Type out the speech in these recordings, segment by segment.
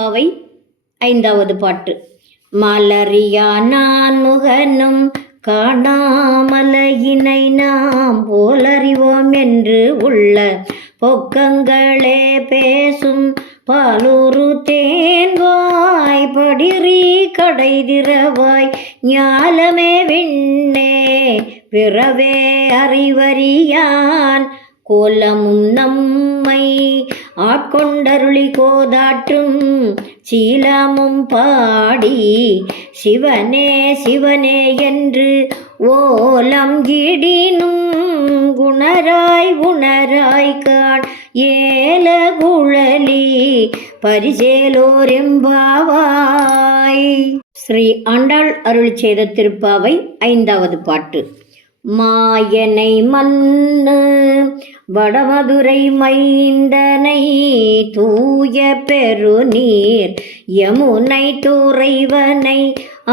பாவை. ஐந்தாவது பாட்டு. மலரியா நான் முகனும் காணாமலையினை நாம் போலறிவோம் என்று உள்ள பொக்கங்களே பேசும் பாலூரு தேன்வாய் படிரி கடை திறவாய் ஞாலமே விண்ணே பிறவே அறிவறியான். கோலமும் நம்மை ஆட்கொண்டருளி கோதாற்றும் சீலமும் பாடி சிவனே சிவனே என்று ஓலம் கிடினும் குணராய் உணராய் காண் ஏல குழலி பரிசேலோரெம்பாவாய். ஸ்ரீ ஆண்டாள் அருள் செய்த திருப்பாவை ஐந்தாவது பாட்டு. மாயனை மன்னு வடமதுரை மைந்தனை தூய பெருநீர் யமுனை துறைவனை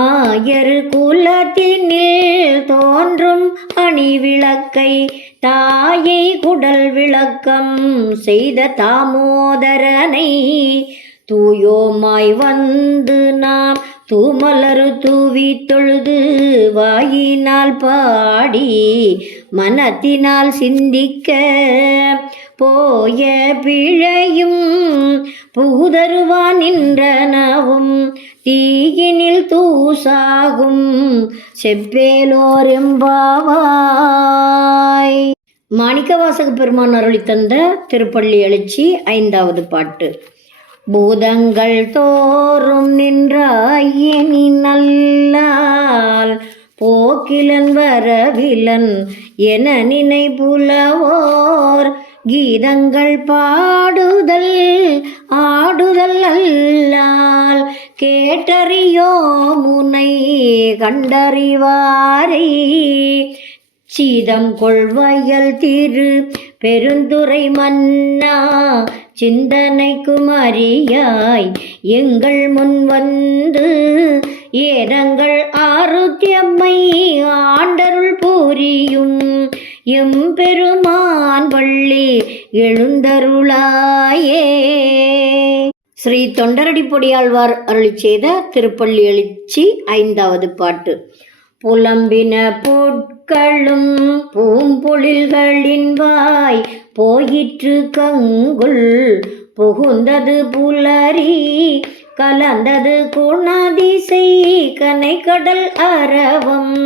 ஆயர் குலத்தினில் தோன்றும் அணிவிளக்கை தாயை குடல் விளக்கம் செய்த தாமோதரனை தூயோமாய் வந்து நாம் தூமலரு தூவி தொழுது வாயினால் பாடி மனத்தினால் சிந்திக்க போய பிழையும் பூதருவான் நின்றனவும் தீயினில் தூசாகும் செப்பேலோரெம்பாவாய். மாணிக்கவாசக பெருமான் அருளி தந்த திருப்பள்ளி எழுச்சி ஐந்தாவது பாட்டு. பூதங்கள் தோறும் நின்றாயினி நல்லால். போக்கிலன் வரவிலன் என நினைப்புலவோர் கீதங்கள் பாடுதல் ஆடுதல் அல்லால். கேட்டறியோ முனை கண்டறிவாரே. சீதம் கொள்வயல் திரு பெருந்துரை மன்னா சிந்தனை குமரியாய் எங்கள் முன் வந்து ஏதங்கள் ஆருத்தியம்மை ஆண்டருள் பூரியும் எம்பெருமான் வள்ளி எழுந்தருளாயே. ஸ்ரீ தொண்டரடி பொடியாழ்வார் அருளி செய்த திருப்பள்ளி எழுச்சி ஐந்தாவது பாட்டு. புலம்பின பூக்களும் பூம்பொழில்களின் வாய் போயிற்று கங்குள் புகுந்தது புலரி கலந்தது குணாதிசை கனை கடல் அரவம்.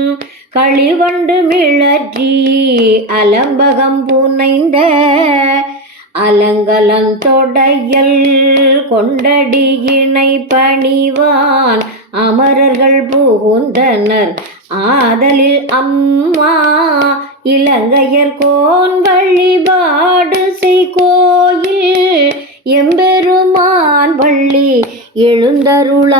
களிவண்டு மிளற்றி அலம்பகம் புனைந்த அலங்கலந்தொடையல் கொண்டடி இணை பணிவான். அமரர்கள் புகுந்தனர் ஆதலில் அம்மா இலங்கையர் கோன் வழிபாடு செய் கோயில். எம்பெருமான் வள்ளி எழுந்தருளாயே.